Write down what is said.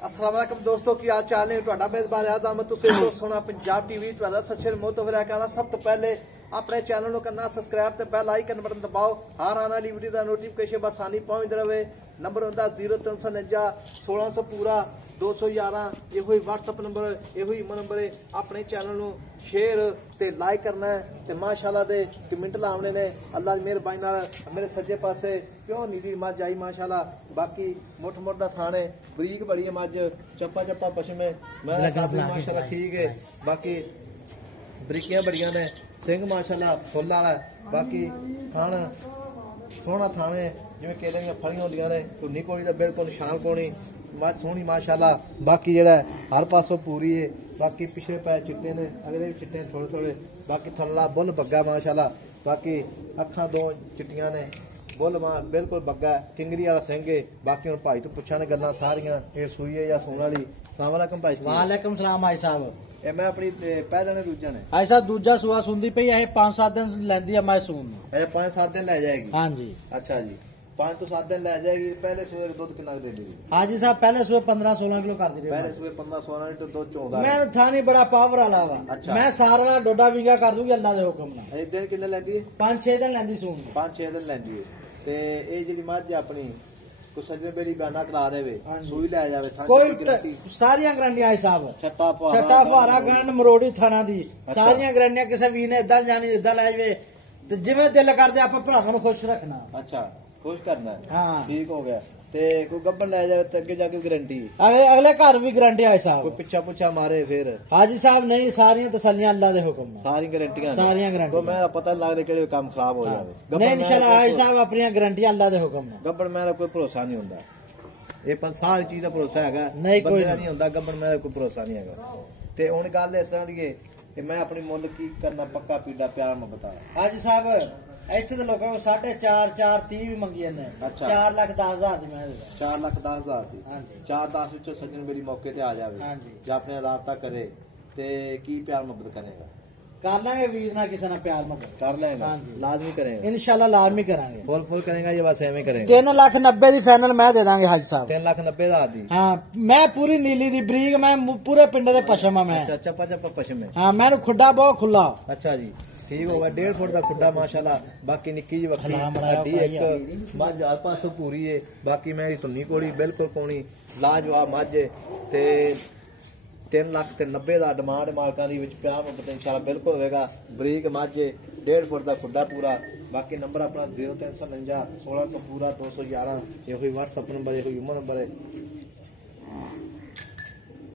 अस्सलाम वालेकुम दोस्तों की हाल चाल ने ਤੁਹਾਡਾ ਮੇਜ਼ਬਾਨ ਆਜ਼ਮ ਤੁਸੀਂ ਦੋਸਤੋ पंजाब टीवी ਤੁਹਾਡਾ ਸੱਚੇ ਮੁਤਬਰ ਹੈ कहना सब तो पहले अपने चैनल को करना सबसक्राइब ते बेल आइकन बटन दबाओ हर आने वाली वीडियो का नोटिफिकेशन आसानी पहुंचता रहे। नंबर होंदा 0349 1600 पूरा 211 यो ही WhatsApp नंबर यो ही नंबर है। अपने चैनल को शेयर ते लाइक करना है ते माशाल्लाह दे कमेंट लावने ने। अल्लाह दी मेहरबानी नाल मेरे सज्जे पासे क्यों नीली मझ आई माशाल्लाह। बाकी मुठ मुठ दा थाने बरीक बड़ी है मझ चप्पा चप्पा पशमे मैं माशाल्लाह ठीक है। बाकी बरीकियां बड़ियां ने सिंह माशाल्लाह फुल वाला। बाकी थान सोहना थान है जिवें केले दी फलियां होंदियां ने धुन्नी कोड़ी दा बिल्कुल निशान कोनी मझ सोहनी माशाल्लाह। बाकी जेड़ा हर पासों पूरी है। बाकी पिछले पैर चिट्टे ने अगले भी चिट्टे थोड़े थोड़े। बाकी थल्ला बुल बग्गा माशाल्लाह। बाकी अखां दो चिट्टियां ने बुल मां बिल्कुल बग्गा किंगरी वाला सिंह है। बाकी हुण भाई तो पुछां ने गल्लां सारियां ये सूई है या सूण वाली। अस्सलाम वालेकुम भाई। वालेकुम सलाम भाई साहब। ਇਹ ਮੈਂ ਆਪਣੀ ਪਹਿਲਾਂ ਨੇ ਦੂਜਾ ਨੇ ऐसा दूजा सुआ सुनदी पई है 5-7 दिन लैंदी है मैं सून ਇਹ 5-7 ਦਿਨ ਲੈ ਜਾਏਗੀ। हां जी अच्छा जी 5 ਤੋਂ 7 ਦਿਨ ਲੈ ਜਾਏਗੀ। ਪਹਿਲੇ ਸੂਏ ਦਾ ਦੁੱਧ ਕਿੰਨਾ ਦੇ ਦੇਗੀ? हां जी साहब पहले सुए 15-16 किलो कर दी ਪਹਿਲੇ ਸੂਏ 15-16 ਲੀਟਰ ਦੁੱਧ ਚੋਂਦਾ। मैं थानी बड़ा पावर वाला वा। अच्छा। मैं सारा डोडा विंगा कर दूंगी अल्लाह दे हुक्म नाल। ਇਹ ਦਿਨ ਕਿੰਨੇ ਲੈਂਦੀ ਹੈ? 5-6 दिन लैंदी सून 5-6 ਦਿਨ ਲੈਂਦੀ ਹੈ। ਤੇ ਇਹ ਜਿਹੜੀ ਮੱਝ ਆਪਣੀ ਕੋ ਸਜਣੇ ਬੇਲੀ ਬਿਆਨਾ ਕਰਾ ਦੇਵੇ ਹਾਂਜੀ। ਸੂਈ ਲੈ ਜਾਵੇ ਥਾਂ कोई सारियां गारंटियां है साहब। ਛੱਟਾ छट्टा फुहारा गंड मरोड़ी थाना दी सारियां गारंटियां किसी वीर ने इदां जानी इदां ले जावे ते जिवें दिल करदे आप भरावां नूं खुश रखना। अच्छा खुश करना है। हां ठीक हो गया। ਤੇ ਕੋਈ ਗੱਬਣ ਲੈ ਜਾਵੇ ਤੇ ਅੱਗੇ ਜਾ ਕੇ ਗਾਰੰਟੀ अगले घर भी गारंटी है ਕੋਈ साहब। ਪਿੱਛਾ ਪੁੱਛਾ ਮਾਰੇ ਫਿਰ हाजी साहब नहीं सारियां तसल्लियां अल्लाह दे हुक्म नाल। ਸਾਰੀ ਗਾਰੰਟੀਆਂ सारियां को गारंटियां मैं पता नहीं लग रहा किहड़े काम खराब हो जावे। नहीं इंशाल्लाह हाजी साहब अपनी गारंटियां अल्लाह दे हुक्म नाल। ਗੱਬਣ ਮੇਰਾ ਕੋਈ ਭਰੋਸਾ ਨਹੀਂ ਹੁੰਦਾ। ਇਹ ਪਰ ਸਾਰੀ ਚੀਜ਼ ਦਾ ਭਰੋਸਾ ਹੈਗਾ ਨਹੀਂ ਕੋਈ ਨਹੀਂ ਹੁੰਦਾ। ਗੱਬਣ ਮੇਰਾ ਕੋਈ ਭਰੋਸਾ ਨਹੀਂ ਹੈਗਾ। ਤੇ ਹੁਣ ਗੱਲ ਇਸ ਤਰ੍ਹਾਂ ਦੀ ਹੈ ਕਿ ਮੈਂ ਆਪਣੀ ਮੁੱਲ ਕੀ ਕਰਨਾ ਪੱਕਾ ਪੀੜਾ ਪਿਆਰ ਮੈਂ ਬਤਾਇਆ। हाजी साहब ਇੱਥੇ ਦੇ ਲੋਕਾਂ ਕੋ 4.5-4.30 ਵੀ ਮੰਗੀ ਜਾਂਦੇ ਅੱਛਾ। 4,10,000 ਦੀ ਮੈਂ 4,10,000 ਦੀ ਹਾਂਜੀ 4-10 ਵਿੱਚੋਂ ਸੱਜਣ ਮੇਰੀ ਮੌਕੇ ਤੇ ਆ ਜਾਵੇ ਹਾਂਜੀ ਜਾਂ ਆਪਣੇ ਨਾਲ ਰਾਬਤਾ ਕਰੇ ਤੇ ਕੀ ਪਿਆਰ ਮੁਹੱਬਤ ਕਰੇਗਾ? ਕਰ ਲਾਂਗੇ ਵੀਰ ਨਾਲ ਕਿਸੇ ਨਾਲ ਪਿਆਰ ਮੁਹੱਬਤ ਕਰ लेगा ਹਾਂਜੀ। लाजमी करेगा इंशाल्लाह लाजमी करांगे। फुल करेगा ये बस एवं करेगा। 3,90,000 ਦੀ ਫਾਈਨਲ ਮੈਂ ਦੇ ਦਾਂਗੇ ਹਾਜੀ ਸਾਹਿਬ। 3,90,000 दी। ਹਾਂ ਮੈਂ ਪੂਰੀ ਨੀਲੀ ਦੀ ਬਰੀਕ ਮੈਂ ਪੂਰੇ ਪਿੰਡ ਦੇ ਪਸ਼ਮ ਆ ਮੈਂ। अच्छा चप्पा चप्पा पश्चिम में। ਹਾਂ ਮੈਨੂੰ ਖੁੱਡਾ ਬਹੁਤ ਖੁੱਲਾ। अच्छा जी ठीक हो गया। 1.5 फुट का खुड्डा माशाल्लाह। बाकी निक्की जी वक्री हलाम बनाया हड्डी एक मझ हर पासों पूरी है। बाकी मैं धुन्नी कोड़ी बिल्कुल पौनी लाजवाब मझ है। ते 3,90,000 ਦਾ ਡਿਮਾਂਡ ਮਾਲਕਾਂ ਦੀ ਵਿੱਚ ਪਿਆਰ ਮੁਹੱਬਤ ਇਨਸ਼ਾਅੱਲਾ ਬਿਲਕੁਲ ਹੋਵੇਗਾ। ਬਰੀਕ ਮੱਝ 1.5 ਫੁੱਟ ਦਾ ਖੁੱਡਾ ਪੂਰਾ। ਬਾਕੀ ਨੰਬਰ ਆਪਣਾ 0349 1600 ਪੂਰਾ 211 ਇਹੋ ਹੀ WhatsApp ਨੰਬਰ ਇਹੋ ਹੀ ਨੰਬਰ ਹੈ।